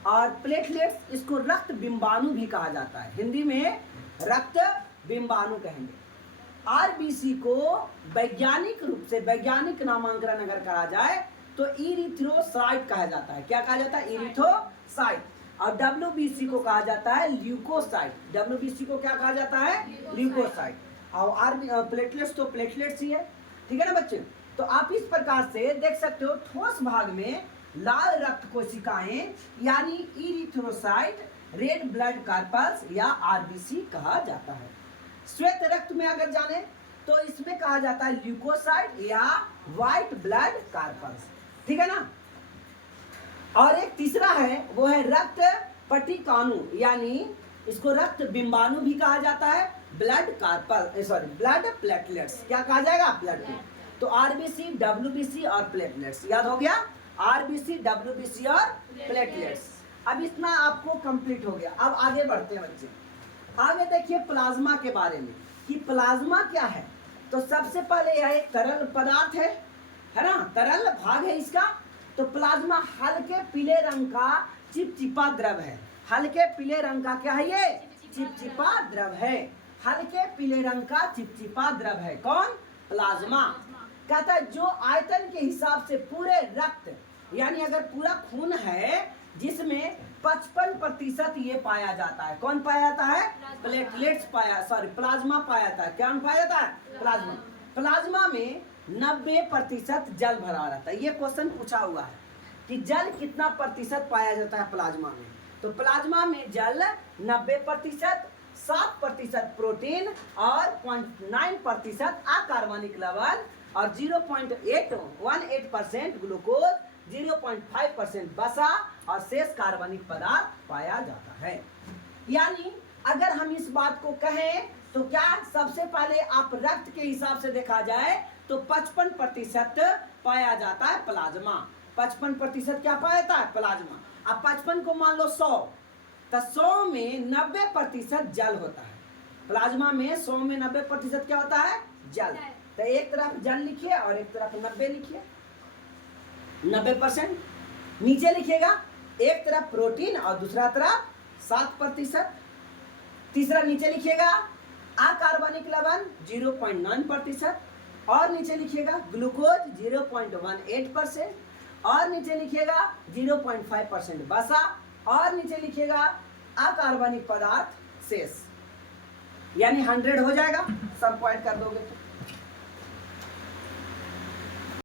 और प्लेटलेट्स इसको रक्त बिंबाणु भी कहा जाता है। हिंदी में रक्त बिंबाणु कहेंगे। आरबीसी को वैज्ञानिक रूप से, वैज्ञानिक नामांकन अगर कहा जाए तो इरिथ्रोसाइट कहा जाता है। क्या कहा जाता है? इरिथ्रोसाइट। और डब्ल्यूबीसी को कहा जाता है ल्यूकोसाइट। डब्ल्यूबीसी को क्या कहा जाता है? ल्यूकोसाइट। और प्लेटलेट्स तो प्लेटलेट्स ही है, ठीक है ना बच्चे। तो आप इस प्रकार से देख सकते हो, ठोस भाग में लाल रक्त कोशिकाएं यानी इरिथ्रोसाइट, रेड ब्लड कार्पल्स या आरबीसी कहा जाता है। श्वेत रक्त में अगर जाने तो इसमें कहा जाता है ल्यूकोसाइट या व्हाइट ब्लड कार्पल्स, ठीक है ना। और एक तीसरा है वो है रक्त पट्टिकाणु, यानी इसको रक्त बिंबाणु भी कहा जाता है, blood carpal, sorry blood platelets. क्या कहा जाएगा? ब्लड। तो आरबीसी, डब्ल्यूबीसी और प्लेटलेट्स याद हो गया। आरबीसी, डब्ल्यूबीसी और प्लेटलेट्स। अब इतना आपको कंप्लीट हो गया। अब आगे बढ़ते हैं बच्चे। आगे देखिए प्लाज्मा के बारे में कि प्लाज्मा क्या है। तो सबसे पहले यह एक तरल पदार्थ है ना, तरल भाग है इसका। तो प्लाज्मा हल्के पीले रंग का चिपचिपा द्रव है। हल्के पीले रंग का क्या है? ये चिपचिपा द्रव है। हल्के पीले रंग का चिपचिपा द्रव है। कौन? प्लाज्मा। कहता है जो आयतन के हिसाब से पूरे रक्त, यानी अगर पूरा खून है जिसमें 55% ये पाया जाता है। कौन पाया जाता है? प्लेटलेट्स प्लाज्मा पाया जाता है। क्या पाया जाता है? प्लाज्मा। प्लाज्मा में 90% जल भरा रहता है। ये क्वेश्चन पूछा हुआ है कि जल कितना प्रतिशत पाया जाता है प्लाज्मा में। तो प्लाज्मा में जल 90%, 7% प्रोटीन और 0.9% अकार्बनिक लवण और 0.818% ग्लूकोज, 0.5% वसा और शेष कार्बनिक पदार्थ पाया जाता है। यानी अगर हम इस बात को कहें तो क्या सबसे पहले आप रक्त के हिसाब से देखा जाए तो 55% पाया जाता है प्लाज्मा। 55% क्या पाया जाता है? प्लाज्मा। अब 55 को मान लो 100, तो 100 में 90% जल होता है। प्लाज्मा में 100 में 90% क्या होता है? जल। तो एक तरफ जल लिखिए और एक तरफ 90 लिखिए। 90% नीचे लिखिएगा, एक तरफ प्रोटीन और दूसरा तरफ 7%। तीसरा नीचे लिखिएगा अकार्बनिक लवण 0.9% और नीचे लिखिएगा ग्लूकोज 0.18% और नीचे लिखिएगा 0.5% वसा और नीचे लिखिएगा अकार्बनिक पदार्थ शेष, यानी 100 हो जाएगा। सब पॉइंट कर दोगे तो